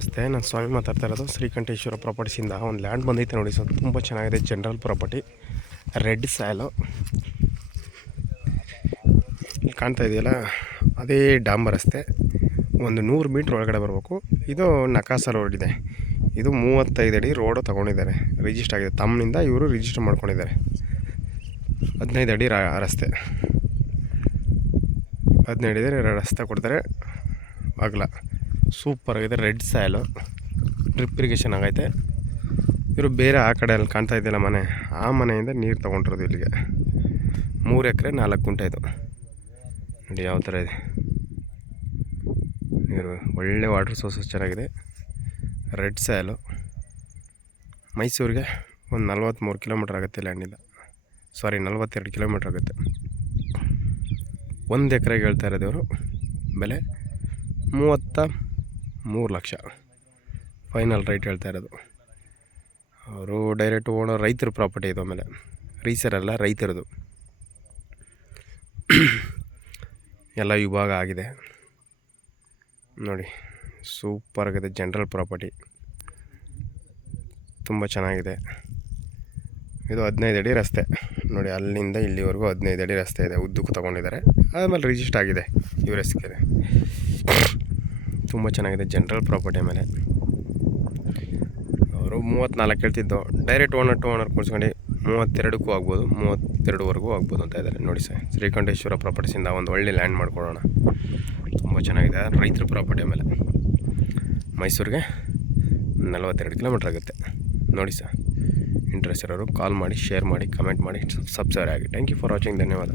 ನಮಸ್ತೆ, ನಾನು ಸ್ವಾಮಿ ಮಾತಾಡ್ತಾ ಇರೋದು ಶ್ರೀಕಂಠೇಶ್ವರ ಪ್ರಾಪರ್ಟೀಸಿಂದ. ಒಂದು ಲ್ಯಾಂಡ್ ಬಂದೈತೆ ನೋಡಿ ಸರ್, ತುಂಬ ಚೆನ್ನಾಗಿದೆ. ಜನರಲ್ ಪ್ರಾಪರ್ಟಿ, ರೆಡ್ ಸ್ಯಾಲು. ಇಲ್ಲಿ ಕಾಣ್ತಾ ಇದೆಯಲ್ಲ, ಅದೇ ಡಾಂಬರ್ ರಸ್ತೆ. ಒಂದು 100 ಮೀಟ್ರ್ ಒಳಗಡೆ ಬರಬೇಕು. ಇದು ನಕಾಸ ರೋಡ್ ಇದೆ. ಇದು 35 ಅಡಿ ರೋಡು ತೊಗೊಂಡಿದ್ದಾರೆ, ರಿಜಿಸ್ಟರ್ ಆಗಿದೆ. ತಮ್ಮನಿಂದ ಇವರು ರಿಜಿಸ್ಟರ್ ಮಾಡ್ಕೊಂಡಿದ್ದಾರೆ. 15 ಅಡಿ ರಸ್ತೆ, 15 ಅಡಿ ರಸ್ತೆ ಕೊಡ್ತಾರೆ. ಆಗಲ್ಲ, ಸೂಪರ್ ಆಗಿದೆ. ರೆಡ್ ಸ್ಯಾಲು, ಡ್ರಿಪ್ ಇರಿಗೇಷನ್ ಆಗೈತೆ. ಇವರು ಬೇರೆ ಆ ಕಡೆ ಅಲ್ಲಿ ಕಾಣ್ತಾ ಇದೆಯಲ್ಲ ಮನೆ, ಆ ಮನೆಯಿಂದ ನೀರು ತೊಗೊಂಡಿರೋದು ಇಲ್ಲಿಗೆ. 3 ಎಕರೆ 4 ಗುಂಟೆ ಇದು ನೋಡಿ ಯಾವ ಥರ ಇದೆ ನೀರು. ಒಳ್ಳೆ ವಾಟರ್ ಸೋರ್ಸಸ್ ಚೆನ್ನಾಗಿದೆ. ರೆಡ್ ಸ್ಯಾಲು. ಮೈಸೂರಿಗೆ ಒಂದು 43 ಕಿಲೋಮೀಟ್ರ್ ಆಗುತ್ತೆ ಲ್ಯಾಂಡಿಂದ. 42 ಕಿಲೋಮೀಟ್ರ್ ಆಗುತ್ತೆ. 1 ಎಕರೆಗೆ ಹೇಳ್ತಾ ಇರೋದು ಇವರು ಬೆಲೆ 33 ಲಕ್ಷ ಫೈನಲ್ ರೈಟ್ ಹೇಳ್ತಾ ಇರೋದು. ಅವರು ಡೈರೆಕ್ಟ್ ಓನರ್, ರೈತರ ಪ್ರಾಪರ್ಟಿ ಇದು. ಆಮೇಲೆ ರೀಸರಲ್ಲ, ರೈತರದು ಎಲ್ಲ ವಿಭಾಗ ಆಗಿದೆ ನೋಡಿ. ಸೂಪರ್ ಆಗಿದೆ. ಜನರಲ್ ಪ್ರಾಪರ್ಟಿ ತುಂಬ ಚೆನ್ನಾಗಿದೆ. ಇದು 15 ಅಡಿ ರಸ್ತೆ ನೋಡಿ. ಅಲ್ಲಿಂದ ಇಲ್ಲಿವರೆಗೂ 15 ಅಡಿ ರಸ್ತೆ ಇದೆ. ಉದ್ದಕ್ಕೂ ತೊಗೊಂಡಿದ್ದಾರೆ. ಆಮೇಲೆ ರಿಜಿಸ್ಟರ್ ಆಗಿದೆ ಇವ್ರ ಹೆಸರಿಗೆ. ತುಂಬ ಚೆನ್ನಾಗಿದೆ ಜನರಲ್ ಪ್ರಾಪರ್ಟಿ. ಮೇಲೆ ಅವರು 34 ಹೇಳ್ತಿದ್ದು, ಡೈರೆಕ್ಟ್ ಓನರ್ ಟು ಓನರ್ ಕೂರಿಸ್ಕೊಂಡು 32ಕ್ಕೂ ಆಗ್ಬೋದು, 32ವರೆಗೂ ಆಗ್ಬೋದು ಅಂತ ಇದ್ದಾರೆ ನೋಡಿ ಸರ್. ಶ್ರೀಕಂಠೇಶ್ವರ ಪ್ರಾಪರ್ಟೀಸಿಂದ ಒಂದು ಒಳ್ಳೆ ಲ್ಯಾಂಡ್ ಮಾಡ್ಕೊಳ್ಳೋಣ. ತುಂಬ ಚೆನ್ನಾಗಿದೆ. ರೈತರ ಪ್ರಾಪರ್ಟಿ. ಮೇಲೆ ಮೈಸೂರಿಗೆ 42 ಕಿಲೋಮೀಟ್ರ್ ಆಗುತ್ತೆ ನೋಡಿ ಸರ್. ಇಂಟ್ರೆಸ್ಟ್ ಇರೋರು ಕಾಲ್ ಮಾಡಿ, ಶೇರ್ ಮಾಡಿ, ಕಮೆಂಟ್ ಮಾಡಿ, ಸಬ್ಸ್ಕ್ರೈಬ್ ಆಗಿ. Thank you for watching. ಧನ್ಯವಾದ.